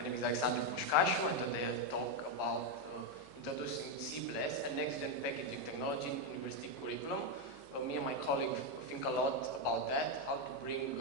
My name is Alexandru Puscasu, and today I'll talk about introducing Chiplets and next-gen packaging technology in university curriculum. Me and my colleague think a lot about that, how to bring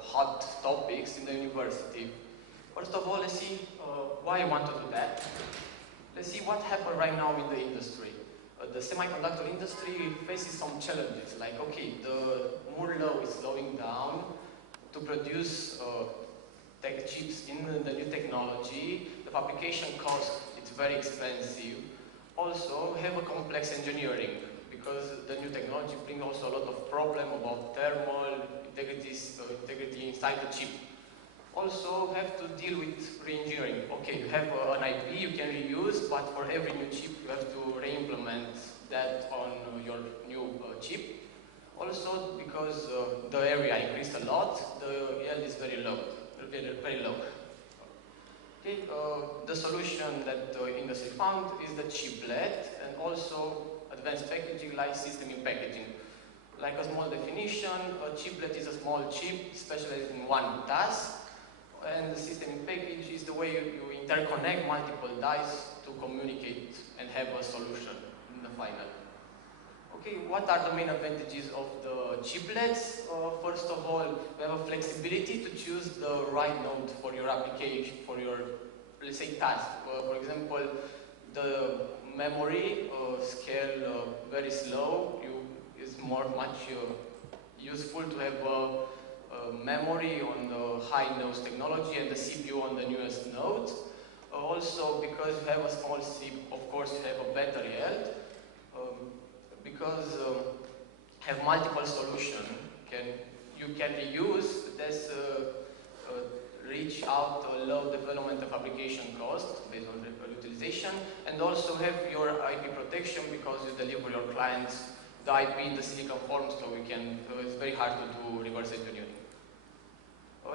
hot topics in the university. First of all, let's see why I want to do that. Let's see what happened right now in the industry. The semiconductor industry faces some challenges, like, okay, the Moore law is slowing down to produce tech chips in the new technology. The fabrication cost, it's very expensive. Also, we have a complex engineering, because the new technology brings also a lot of problem about thermal integrity inside the chip. Also, have to deal with re-engineering. Okay, you have an IP you can reuse, but for every new chip you have to re-implement that on your new chip. Also, because the area increased a lot, the yield is very low. Okay, the solution that the industry found is the chiplet, and also advanced packaging like system in packaging. Like a small definition, a chiplet is a small chip specialized in one task. And the system in package is the way you interconnect multiple dies to communicate and have a solution in the final. Okay, what are the main advantages of the chiplets? First of all, we have a flexibility to choose the right node for your application, for your, let's say, task. For example, the memory scale very slow. It's much useful to have memory on the high nodes technology and the CPU on the newest nodes. Also, because you have a small chip, of course you have a better yield. Because have multiple solutions, you can reuse this reach out low development and fabrication cost based on utilization, and also have your IP protection because you deliver your clients the IP in the silicon form, so it's very hard to do reverse engineering.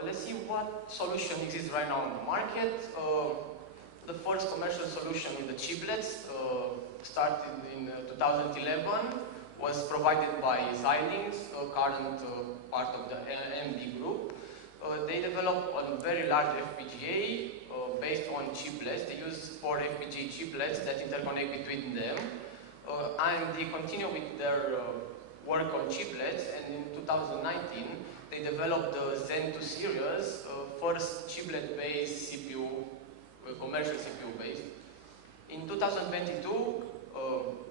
Let's see what solution exists right now on the market. The first commercial solution in the chiplets started in 2011, was provided by Xilinx, a current part of the AMD group. They developed a very large FPGA based on chiplets. They use 4 FPGA chiplets that interconnect between them. AMD continued with their work on chiplets, and in 2019 they developed the Zen 2 series, first chiplet-based CPU, commercial CPU-based. In 2022,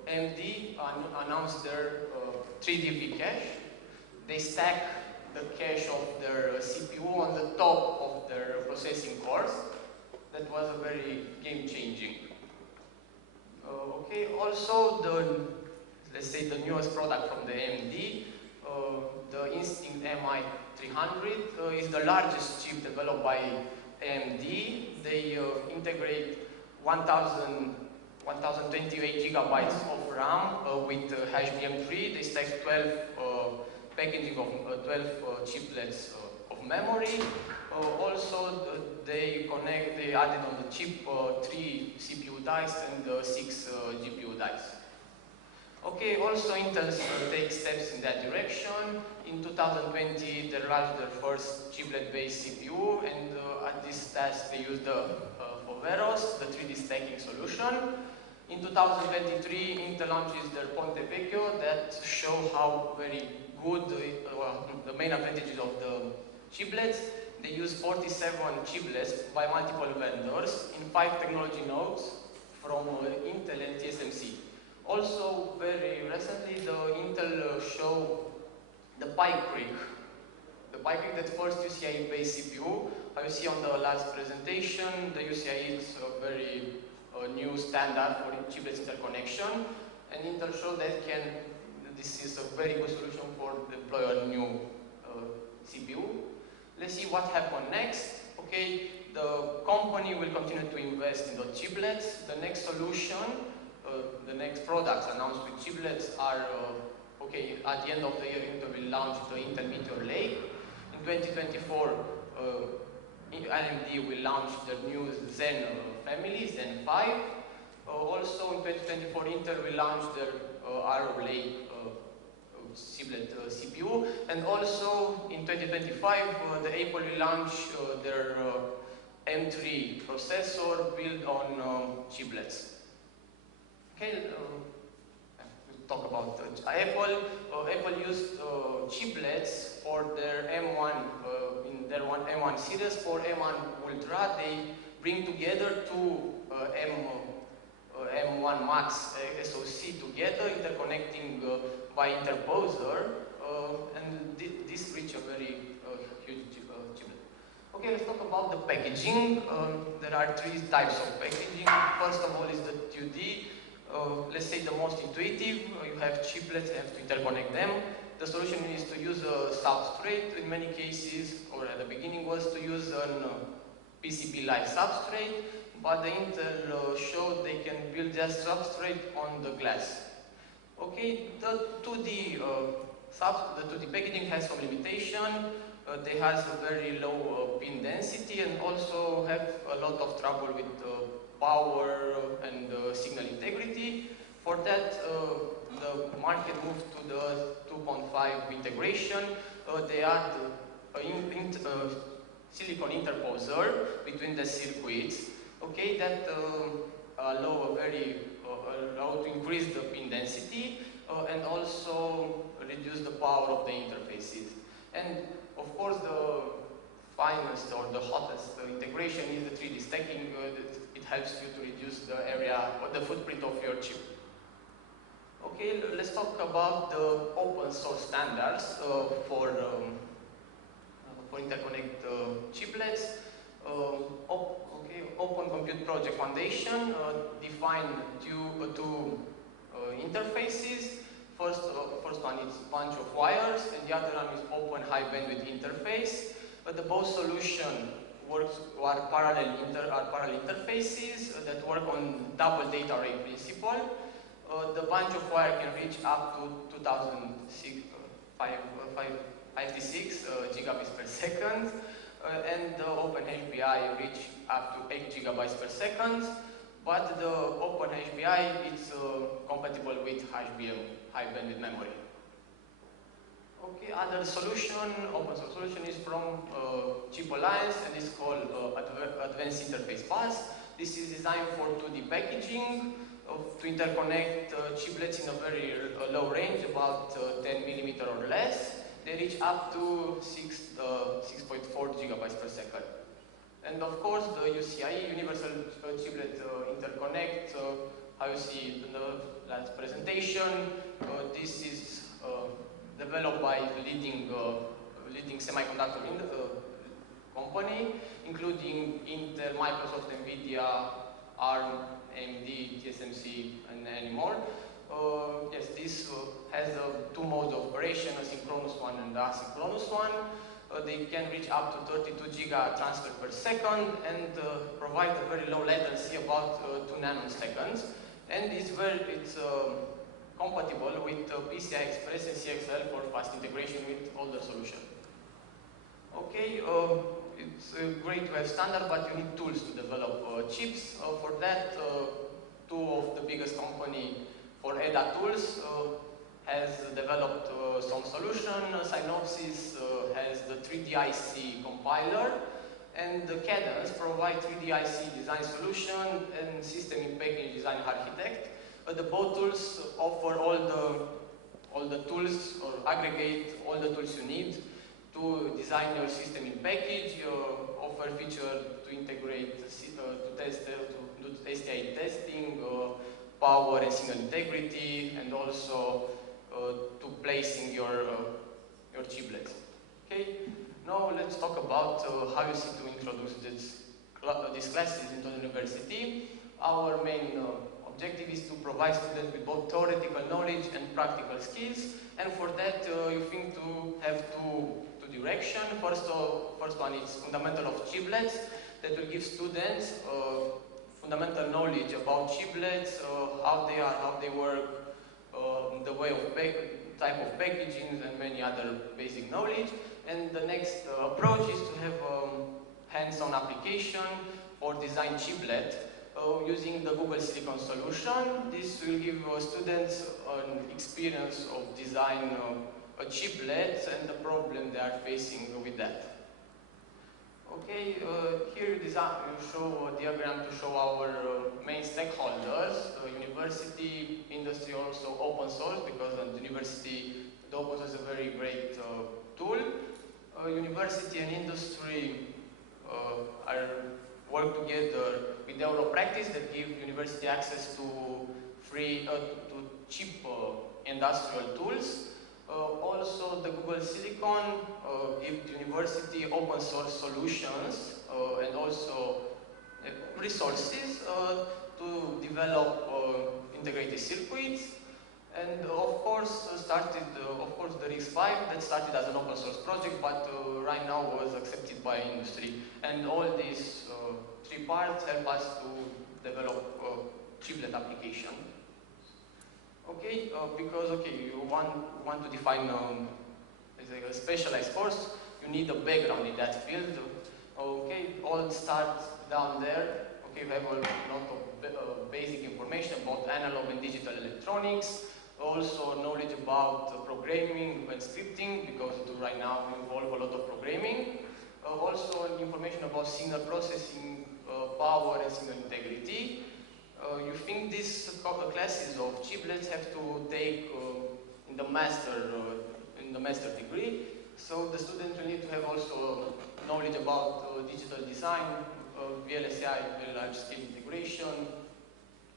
AMD announced their 3D cache. They stack the cache of their CPU on the top of their processing cores. That was a very game-changing. Okay, also let's say the newest product from the AMD, the Instinct MI300 is the largest chip developed by AMD. They integrate 1028 gigabytes of RAM with HBM3. They stack 12 packaging of 12 chiplets of memory. Also, they added on the chip 3 CPU dies and 6 GPU dies. Okay, also Intel takes steps in that direction. In 2020, they launched their first chiplet-based CPU, and at this task they used the Foveros, the 3D stacking solution. In 2023, Intel launches their Ponte Vecchio that show how very good the main advantages of the chiplets. They use 47 chiplets by multiple vendors in 5 technology nodes from Intel and TSMC. Also, very recently, the Intel showed the Pike Creek. The Pike Creek, that first UCIe-based CPU. As you see on the last presentation, the UCIe is a very new standard for chiplets interconnection, and Intel showed that this is a very good solution for deploy a new CPU. Let's see what happened next. Okay, the company will continue to invest in the chiplets. The next solution, the next products announced with chiplets are, okay, at the end of the year, Intel will launch the Intel Meteor Lake. In 2024, AMD will launch the new Zen family, Zen 5. Also, in 2024, Intel will launch their Arrow Lake chiplet CPU. And also, in 2025, the Apple will launch their M3 processor built on chiplets. Okay, we'll talk about Apple. Apple used chiplets for their M1, in their M1 series. For M1 Ultra, they bring together two M1 Max SoC together, interconnecting by interposer, and this reach a very huge chiplet. Okay, let's talk about the packaging. There are three types of packaging. First of all is the 2D. Let's say the most intuitive. You have chiplets, you have to interconnect them. The solution is to use a substrate. In many cases, or at the beginning, was to use an PCB-like substrate, but the Intel showed they can build their substrate on the glass. Okay, the 2D packaging has some limitation. They has a very low pin density and also have a lot of trouble with power and signal integrity. For that, the market moved to the 2.5 integration. They add silicon interposer between the circuits. Okay, that allow to increase the pin density and also reduce the power of the interfaces. And of course, the finest or the hottest integration is the 3D stacking. It helps you to reduce the area or the footprint of your chip. Okay, let's talk about the open source standards for interconnect chiplets. Open Compute Project Foundation defined two interfaces. First one is bunch of wires, and the other one is open high bandwidth interface. The both solutions are parallel interfaces that work on double data rate principle. The bunch of wire can reach up to 2056 gigabits per second, and the Open HBI reach up to 8 gigabytes per second. But the Open HBI is compatible with HBM, high bandwidth memory. Okay, other solution, open source solution is from Chip Alliance, and it's called Advanced Interface Bus. This is designed for 2D packaging to interconnect chiplets in a very low range, about 10 millimeter or less. They reach up to 6.4 gigabytes per second. And of course, the UCIe, Universal Chiplet Interconnect, how you see in the last presentation, this is developed by leading semiconductor company, including Intel, Microsoft, NVIDIA, ARM, AMD, TSMC, and many more. Yes, this has two modes of operation, a synchronous one and the asynchronous one. They can reach up to 32 giga transfer per second and provide a very low latency, about 2 nanoseconds. And it's compatible with PCI Express and CXL for fast integration with older solution. Okay, it's great to have standard, but you need tools to develop chips. For that, two of the biggest company for EDA tools has developed some solution. Synopsys has the 3DIC compiler, and the Cadence provide 3DIC design solution and system in package design architect. The both tools offer all the tools, or aggregate all the tools you need to design your system in package, offer feature to integrate, to test, to do STI testing, power and signal integrity, and also to placing your chiplets. Okay, now let's talk about how you see to introduce these classes into the university. Our main objective is to provide students with both theoretical knowledge and practical skills, and for that you think to have two directions. First one is fundamental of chiplets, that will give students fundamental knowledge about chiplets, how they are, how they work, the way of type of packaging, and many other basic knowledge. And the next approach is to have hands-on application for design chiplet using the Google Silicon solution. This will give students an experience of design a chiplet and the problem they are facing with that. Okay, here you show a diagram to show our main stakeholders, university, industry, also open source, because at the university, the open source is a very great tool. University and industry work together with the Euro practice that give university access to cheap industrial tools. Also, the Google Silicon gives university open source solutions and also resources to develop integrated circuits. And of course, the RISC-V that started as an open source project, but right now was accepted by industry. And all these three parts help us to develop chiplet application. Okay, because you want to define a specialized course, you need a background in that field. Okay, all starts down there. Okay, we have a lot of basic information about analog and digital electronics. Also knowledge about programming and scripting, because right now we involve a lot of programming. Also information about signal processing, power and signal integrity. You think these classes of chiplets have to take in the master degree. So the student will need to have also knowledge about digital design, VLSI, very large scale integration,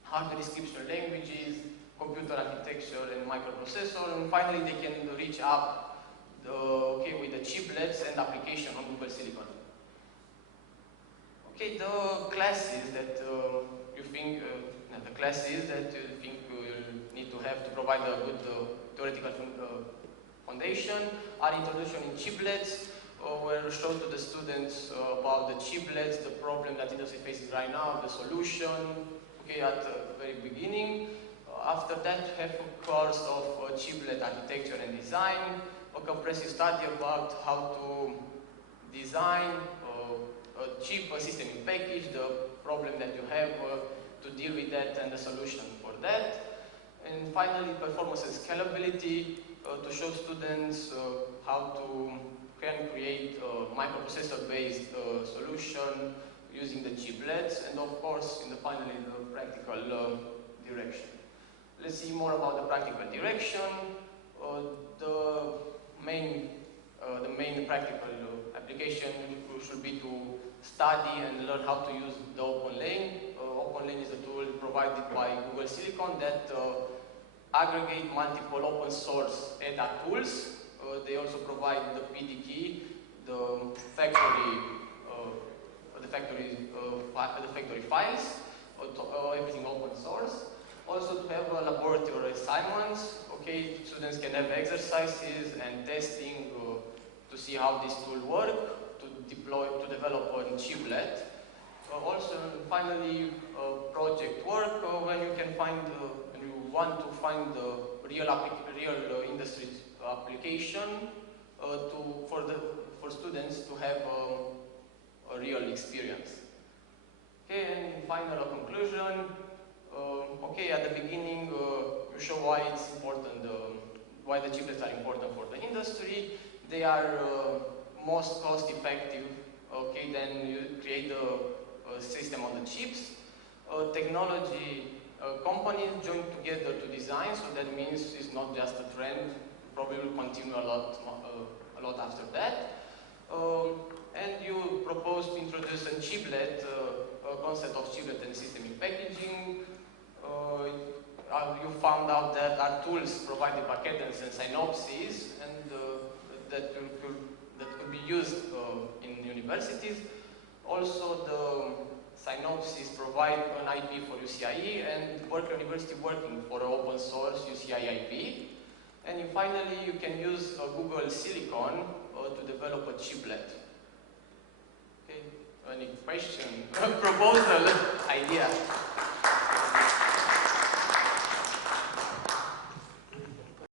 hardware description languages, computer architecture and microprocessor, and finally they can reach up with the chiplets and application on Google Silicon. Okay, the classes that you think you need to have to provide a good theoretical foundation are introduction in chiplets, where we show to the students about the chiplets, the problem that industry faces right now, the solution, okay, at the very beginning. After that, have a course of chiplet architecture and design, a comprehensive study about how to design a chip, a system in package, the problem that you have to deal with that and the solution for that. And finally, performance and scalability to show students how to create a microprocessor-based solution using the chiplets, and of course, finally, the practical direction. Let's see more about the practical direction. The main practical application should be to study and learn how to use the OpenLane. OpenLane is a tool provided by Google Silicon that aggregate multiple open source EDA tools. They also provide the PDK, the factory files, everything open source. Also to have laboratory assignments. Okay, students can have exercises and testing to see how this tool works, to develop a chiplet. Also, finally, project work when you want to find the real industry application for students to have a real experience. Okay, and final conclusion. Okay, at the beginning, you show why it's important, why the chiplets are important for the industry. They are most cost-effective. Okay, then you create a system on the chips. Technology companies join together to design, so that means it's not just a trend. Probably will continue a lot after that. And you propose to introduce a chiplet, a concept of chiplet and system in packaging. You found out that are tools provided by Cadence and Synopsys, and that could be used in universities. Also, the Synopsys provide an IP for UCIe, and Berkeley University working for open source UCIe IP. And finally, you can use Google Silicon to develop a chiplet. Okay, any question, proposal, idea?